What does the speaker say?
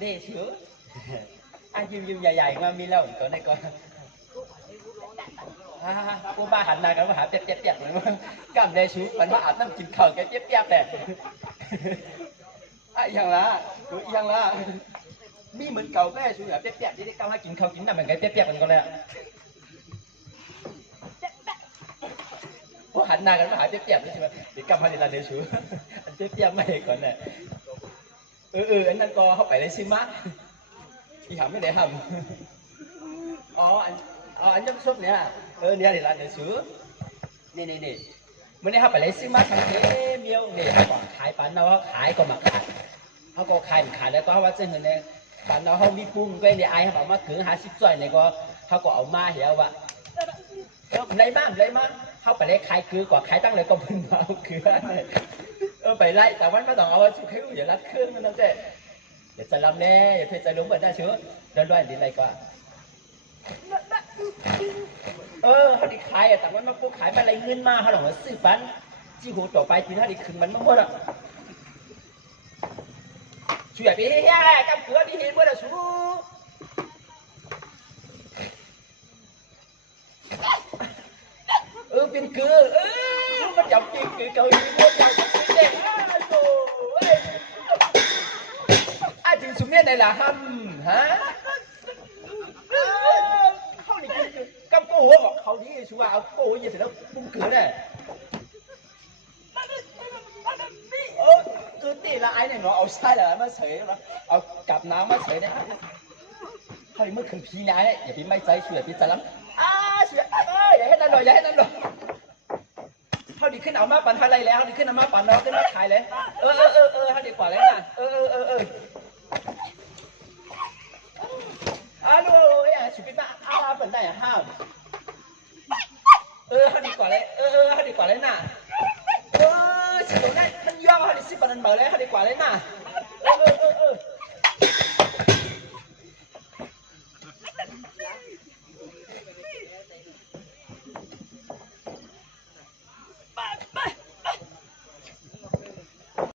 นี่ชิวanhยิ้มใหญ่ๆมามีแล้วตัวนี้ก่อนกูมาหันหน้ากันมาหาเปียกๆเลยมั้งกำเลยชิวมันมาอาบน้ำกินข้าวแกเปียกๆแต่ยังละกูยังละมีเหมือนเก่าแม่ชิวแบบเปียกๆที่ได้กำให้กินข้าวกินน้ำเหมือนกันเปียกๆมันก็เลยกูหันหน้ากันมาหาเปียกๆใช่ไหมเดี๋ยวกำให้ตาเดือดชิวอันเปียกๆไม่ก่อนเนี่ยอันนั้นก็เข้าไปเลยซิมะที่ทำไม่ได้ทำanh nhấp súp nè nè thì là để sữa nè mới đây họ phải lấy xí mát thằng thế miêu nè họ còn khai bán nó khai còn mà khai họ có khai đấy có họ bắt chân người này bán nó không đi phun cái này ai họ bảo mắc cứ hai xí xoài này có họ có ống ma hiểu không ạ lấy má họ phải lấy khai cứ có khai tăng lấy có bình vào cứ này phải lấy tao vẫn bắt đầu họ chịu khéo vậy là khương nó thế để cho làm nè để thuê cho đúng vậy ra sữa đơn đoan đi lấy quaเขาดิขายแต่ว่ามันพวกขายไปอะไรเงินมาเขาหลงว่าซื้อฟันจีหูต่อไปทีนั้นดิคืนมันไม่หมดอ่ะช่วยไปเฮียจำเกลือดิเห็นว่าเราสู้เป็นเกลือมันจับจริงเกลือเกาหลีมันจับจริงเด็กถึงสุดเนี่ยไหนล่ะฮัมฮะcắm cổ hôngเขาที่ชัวร์เอาโก้ยี่เสร็จแล้วปุ้งเกลือเนี่ยคือตีละไอ้เนี่ยเนาะเอาใช่แล้วมาเฉยแล้วเอากับน้ำมาเฉยเนี่ยเขาดิเมื่อคืนพี่นายเนี่ยอย่าพี่ไม่ใจเฉยพี่จะล้ำเฉยอย่าให้นั่นหน่อยเขาดิขึ้นเอามาปั่นอะไรแล้วเขาดิขึ้นเอามาปั่นเราขึ้นมาขายเลยเขาดิกว่าเลยนะชุบป้าเป็นได้ห้ามเขาดีกว่าเลยเขาดีกว่าเลยน่ะสิตรงนั้นมันย่อเขาดิสิปันนันเบอร์เลยเขาดีกว่าเลยน่ะ